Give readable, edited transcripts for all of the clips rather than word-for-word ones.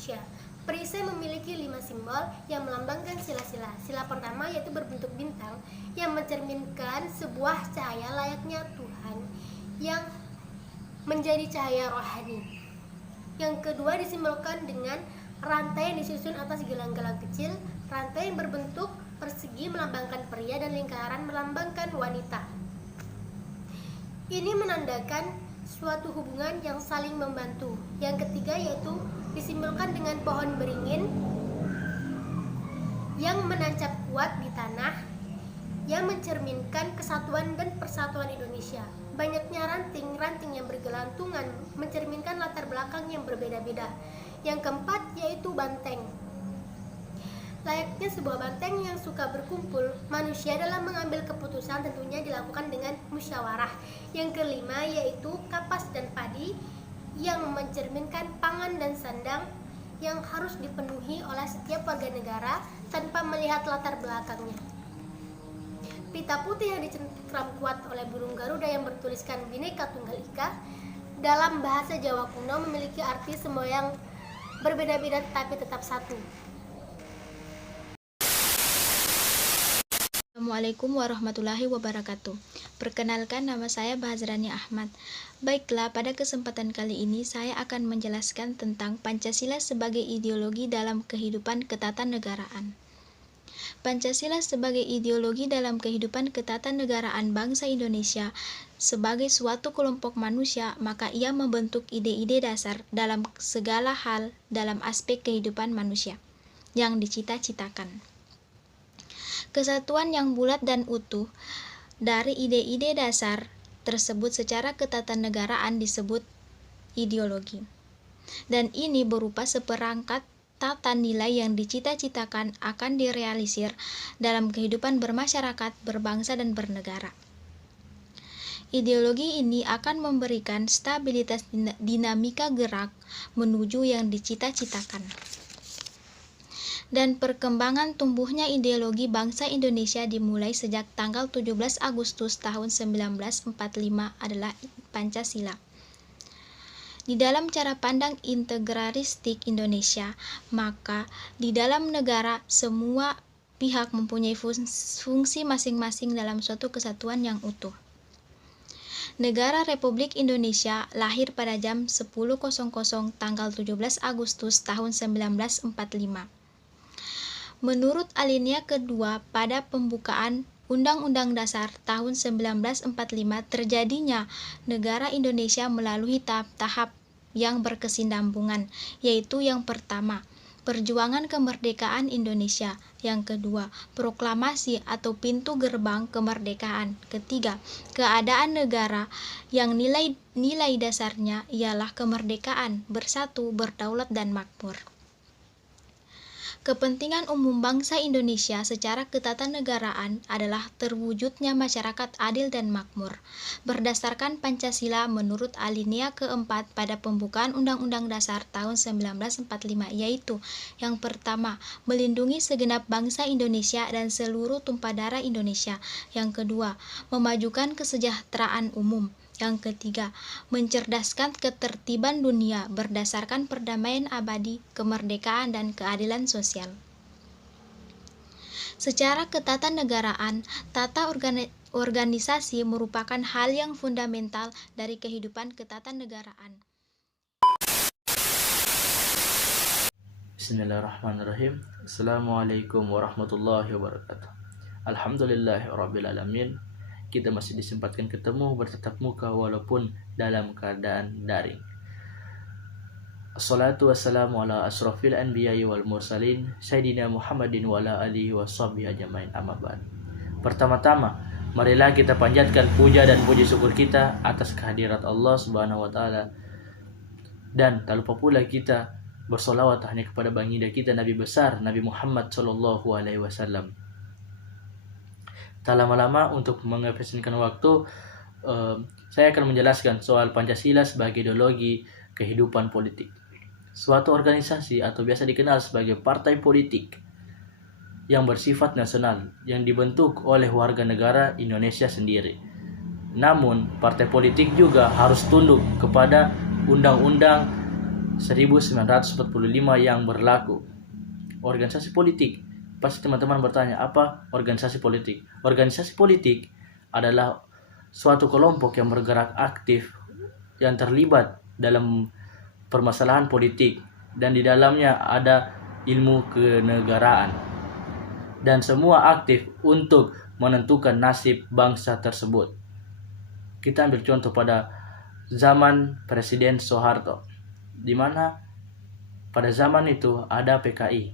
Indonesia. Perisai memiliki 5 simbol yang melambangkan sila-sila. Sila pertama yaitu berbentuk bintang yang mencerminkan sebuah cahaya layaknya Tuhan yang menjadi cahaya rohani. Yang kedua disimbolkan dengan rantai yang disusun atas gelang-gelang kecil. Rantai yang berbentuk persegi melambangkan pria dan lingkaran melambangkan wanita. Ini menandakan suatu hubungan yang saling membantu. Yang ketiga yaitu disimbolkan dengan pohon beringin yang menancap kuat di tanah yang mencerminkan kesatuan dan persatuan Indonesia. Banyaknya ranting-ranting yang bergelantungan mencerminkan latar belakang yang berbeda-beda. Yang keempat yaitu banteng. Layaknya sebuah banteng yang suka berkumpul, manusia dalam mengambil keputusan tentunya dilakukan dengan musyawarah. Yang kelima yaitu kapas dan padi yang mencerminkan pangan dan sandang yang harus dipenuhi oleh setiap warga negara tanpa melihat latar belakangnya. Pita putih yang dicengkram kuat oleh burung Garuda yang bertuliskan Bhinneka Tunggal Ika dalam bahasa Jawa kuno memiliki arti semua yang berbeda-beda tetapi tetap satu. Assalamualaikum warahmatullahi wabarakatuh. Perkenalkan, nama saya Bahazrani Ahmad. Baiklah, pada kesempatan kali ini saya akan menjelaskan tentang Pancasila sebagai ideologi dalam kehidupan ketatanegaraan. Pancasila sebagai ideologi dalam kehidupan ketatanegaraan bangsa Indonesia sebagai suatu kelompok manusia, maka ia membentuk ide-ide dasar dalam segala hal dalam aspek kehidupan manusia yang dicita-citakan. Kesatuan yang bulat dan utuh dari ide-ide dasar tersebut secara ketatanegaraan disebut ideologi. Dan ini berupa seperangkat tata nilai yang dicita-citakan akan direalisir dalam kehidupan bermasyarakat, berbangsa, dan bernegara. Ideologi ini akan memberikan stabilitas dinamika gerak menuju yang dicita-citakan. Dan perkembangan tumbuhnya ideologi bangsa Indonesia dimulai sejak tanggal 17 Agustus tahun 1945 adalah Pancasila. Di dalam cara pandang integralistik Indonesia, maka di dalam negara semua pihak mempunyai fungsi masing-masing dalam suatu kesatuan yang utuh. Negara Republik Indonesia lahir pada jam 10.00 tanggal 17 Agustus tahun 1945. Menurut alinea kedua pada pembukaan Undang-Undang Dasar tahun 1945 terjadinya negara Indonesia melalui tahap-tahap yang berkesinambungan, yaitu yang pertama, perjuangan kemerdekaan Indonesia, yang kedua, proklamasi atau pintu gerbang kemerdekaan, ketiga, keadaan negara yang nilai dasarnya ialah kemerdekaan, bersatu, berdaulat, dan makmur. Kepentingan umum bangsa Indonesia secara ketatanegaraan adalah terwujudnya masyarakat adil dan makmur. Berdasarkan Pancasila menurut alinea keempat pada pembukaan Undang-Undang Dasar tahun 1945, yaitu yang pertama, melindungi segenap bangsa Indonesia dan seluruh tumpah darah Indonesia. Yang kedua, memajukan kesejahteraan umum. Yang ketiga, mencerdaskan ketertiban dunia berdasarkan perdamaian abadi, kemerdekaan, dan keadilan sosial. Secara ketatanegaraan, tata organisasi merupakan hal yang fundamental dari kehidupan ketatanegaraan. Bismillahirrahmanirrahim. Assalamualaikum warahmatullahi wabarakatuh. Alhamdulillahirrabbilalamin. Kita masih disempatkan ketemu bertatap muka walaupun dalam keadaan daring. Assalatu wassalamu ala asrafil anbiya'i wal mursalin Sayyidina Muhammadin wa ala alihi wa sahbihi ajmain, amma ba'd. Pertama-tama, marilah kita panjatkan puja dan puji syukur kita atas kehadirat Allah Subhanahu wa taala. Dan tak lupa pula kita bersolawat hanya kepada baginda kita Nabi besar Nabi Muhammad sallallahu alaihi wasallam. Tak lama-lama untuk menghabiskan waktu, saya akan menjelaskan soal Pancasila sebagai ideologi kehidupan politik. Suatu organisasi atau biasa dikenal sebagai partai politik yang bersifat nasional yang dibentuk oleh warga negara Indonesia sendiri. Namun, partai politik juga harus tunduk kepada undang-undang 1945 yang berlaku. Organisasi politik. Pasti teman-teman bertanya, apa organisasi politik? Organisasi politik adalah suatu kelompok yang bergerak aktif, yang terlibat dalam permasalahan politik, dan di dalamnya ada ilmu kenegaraan. Dan semua aktif untuk menentukan nasib bangsa tersebut. Kita ambil contoh pada zaman Presiden Soeharto, di mana pada zaman itu ada PKI,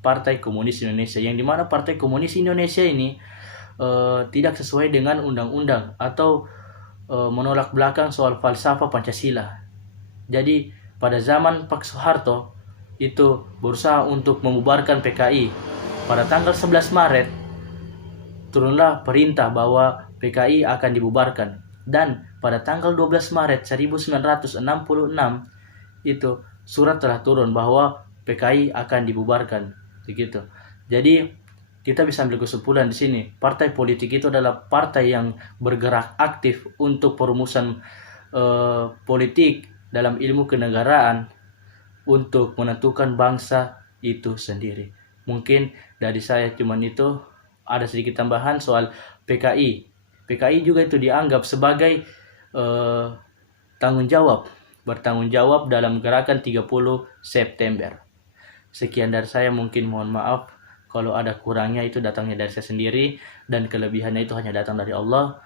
Partai Komunis Indonesia, yang dimana Partai Komunis Indonesia ini tidak sesuai dengan undang-undang atau menolak belakang soal falsafah Pancasila. Jadi pada zaman Pak Soeharto itu berusaha untuk membubarkan PKI. Pada tanggal 11 Maret turunlah perintah bahwa PKI akan dibubarkan, dan pada tanggal 12 Maret 1966 itu surat telah turun bahwa PKI akan dibubarkan. Begitu. Jadi kita bisa ambil kesimpulan di sini, partai politik itu adalah partai yang bergerak aktif untuk perumusan politik dalam ilmu kenegaraan untuk menentukan bangsa itu sendiri. Mungkin dari saya cuman itu. Ada sedikit tambahan soal PKI. PKI juga itu dianggap sebagai bertanggung jawab dalam gerakan 30 September. Sekian dari saya, mungkin mohon maaf kalau ada kurangnya, itu datangnya dari saya sendiri, dan kelebihannya itu hanya datang dari Allah.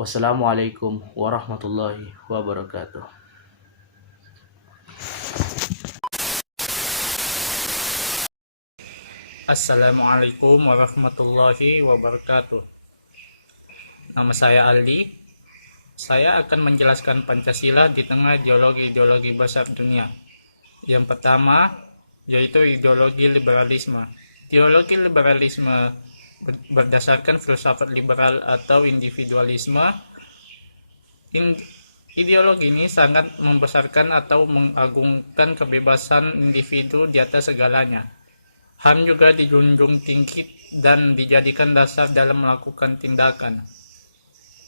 Wassalamualaikum warahmatullahi wabarakatuh. Assalamualaikum warahmatullahi wabarakatuh. Nama saya Aldi. Saya akan menjelaskan Pancasila di tengah ideologi-ideologi besar dunia. Yang pertama, yaitu ideologi liberalisme. Ideologi liberalisme berdasarkan filsafat liberal atau individualisme. Ideologi ini sangat membesarkan atau mengagungkan kebebasan individu di atas segalanya. HAM juga dijunjung tinggi dan dijadikan dasar dalam melakukan tindakan.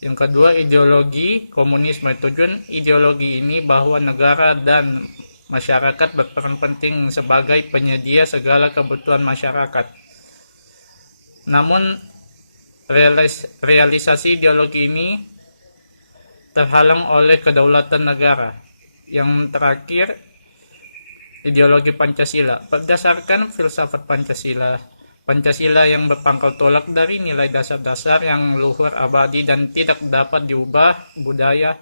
Yang kedua, ideologi komunisme. Tujuan ideologi ini bahwa negara dan masyarakat berperan penting sebagai penyedia segala kebutuhan masyarakat. Namun, realisasi ideologi ini terhalang oleh kedaulatan negara. Yang terakhir, ideologi Pancasila. Berdasarkan filsafat Pancasila yang berpangkal tolak dari nilai dasar-dasar yang luhur, abadi, dan tidak dapat diubah budaya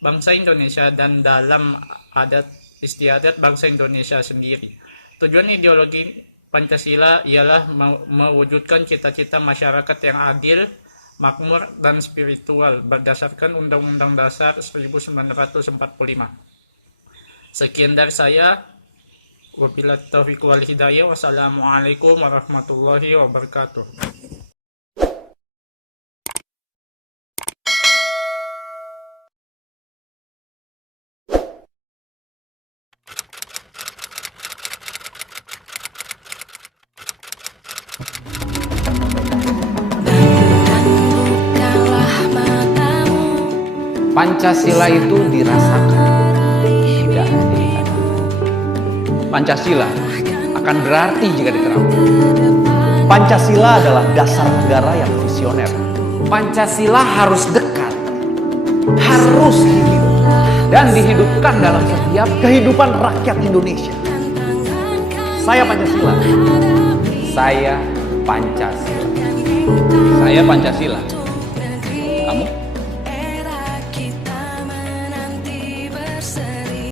bangsa Indonesia dan dalam adat istiadat bangsa Indonesia sendiri. Tujuan ideologi Pancasila ialah mewujudkan cita-cita masyarakat yang adil, makmur, dan spiritual berdasarkan Undang-Undang Dasar 1945. Sekian dari saya. Wabillahi taufiq wal hidayah. Wassalamualaikum warahmatullahi wabarakatuh. Pancasila itu dirasakan, tidak dilihat. Pancasila akan berarti jika diterapkan. Pancasila adalah dasar negara yang visioner. Pancasila harus dekat, harus hidup, dan dihidupkan dalam setiap kehidupan rakyat Indonesia. Saya Pancasila. Saya Pancasila. Saya Pancasila.